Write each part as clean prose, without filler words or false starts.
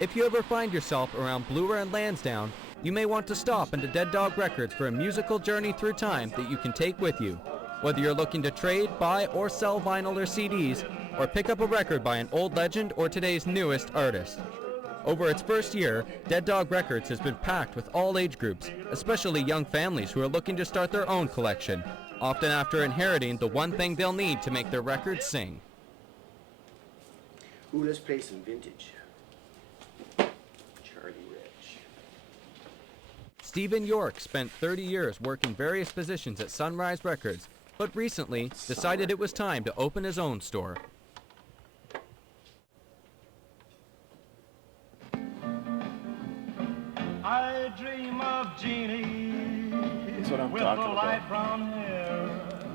If you ever find yourself around Bloor and Lansdowne, you may want to stop into Dead Dog Records for a musical journey through time that you can take with you. Whether you're looking to trade, buy, or sell vinyl or CDs, or pick up a record by an old legend or today's newest artist. Over its first year, Dead Dog Records has been packed with all age groups, especially young families who are looking to start their own collection, often after inheriting the one thing they'll need to make their records sing. Ooh, let's play some vintage. Charlie Rich. Stephen York spent 30 years working various positions at Sunrise Records, but recently decided it was time to open his own store. I dream of Jeannie. That's what I'm with talking the about. light brown hair.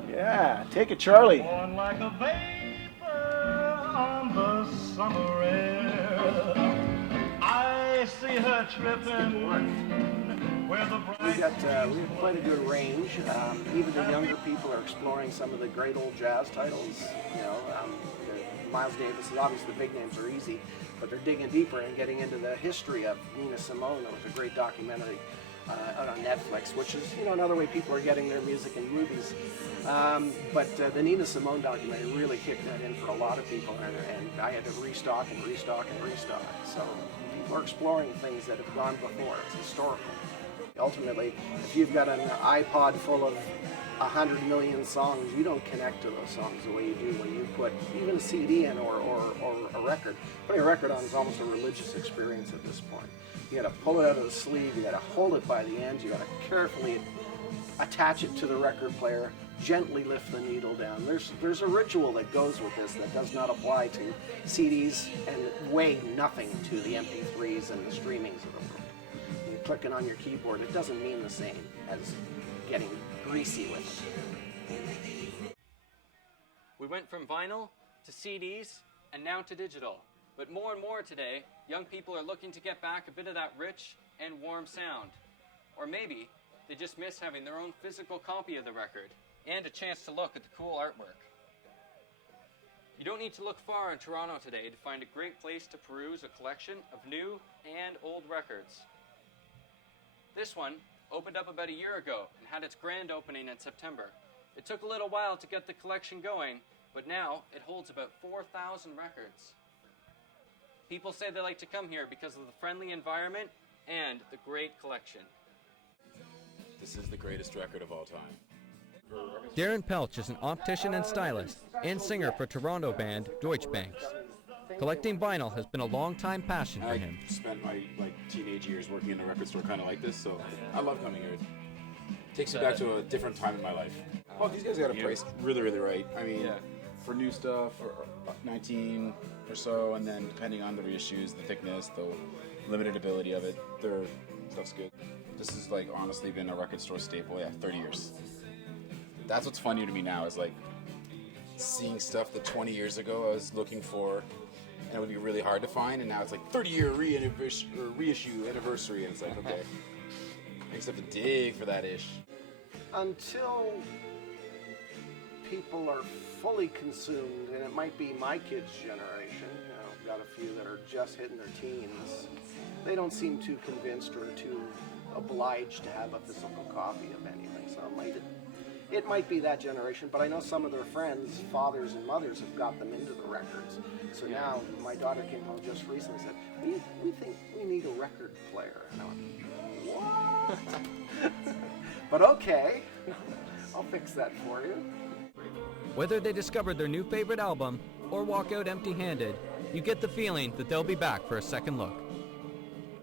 Yeah, take it, Charlie. Born like a vapor on the summer air. I see her tripping where the We bright have quite a good range. Even the younger people are exploring some of the great old jazz titles. You know, Miles Davis, obviously the big names are easy, but they're digging deeper and getting into the history of Nina Simone. That was a great documentary out on Netflix, which is, you know, another way people are getting their music in movies. But the Nina Simone documentary really kicked that in for a lot of people, and I had to restock and restock and restock. So people are exploring things that have gone before. It's historical. Ultimately, if you've got an iPod full of 100 million songs, you don't connect to those songs the way you do when you put even a CD in or a record. Putting a record on is almost a religious experience at this point. You got to pull it out of the sleeve, you got to hold it by the end, you got to carefully attach it to the record player, gently lift the needle down. There's a ritual that goes with this that does not apply to CDs and weigh nothing to the MP3s and the streamings of them. You're clicking on your keyboard, it doesn't mean the same as getting greasy with it. We went from vinyl to CDs and now to digital. But more and more today, young people are looking to get back a bit of that rich and warm sound. Or maybe they just miss having their own physical copy of the record and a chance to look at the cool artwork. You don't need to look far in Toronto today to find a great place to peruse a collection of new and old records. This one opened up about a year ago and had its grand opening in September. It took a little while to get the collection going, but now it holds about 4,000 records. People say they like to come here because of the friendly environment and the great collection. This is the greatest record of all time. Darren Pelch is an optician and stylist and singer for Toronto band Deutsche Banks. Collecting vinyl has been a long-time passion for him. I spent my teenage years working in a record store kind of like this, so I love coming here. It takes me back to a different time in my life. Oh, these guys got it priced really, really right. I mean, for new stuff, or 19 or so, and then depending on the reissues, the thickness, the limited ability of it, their stuff's good. This has honestly been a record store staple, 30 years. That's what's funny to me now is seeing stuff that 20 years ago I was looking for, and it would be really hard to find, and now it's 30-year reissue anniversary, and it's okay. I used to have to dig for that ish. Until people are fully consumed, and it might be my kids' generation, I've got a few that are just hitting their teens, they don't seem too convinced or too obliged to have a physical copy of anything. So it might be that generation, but I know some of their friends, fathers and mothers, have got them into the records. So now my daughter came home just recently and said, we think we need a record player. And I went, what? But okay, I'll fix that for you. Whether they discovered their new favorite album or walk out empty-handed, you get the feeling that they'll be back for a second look.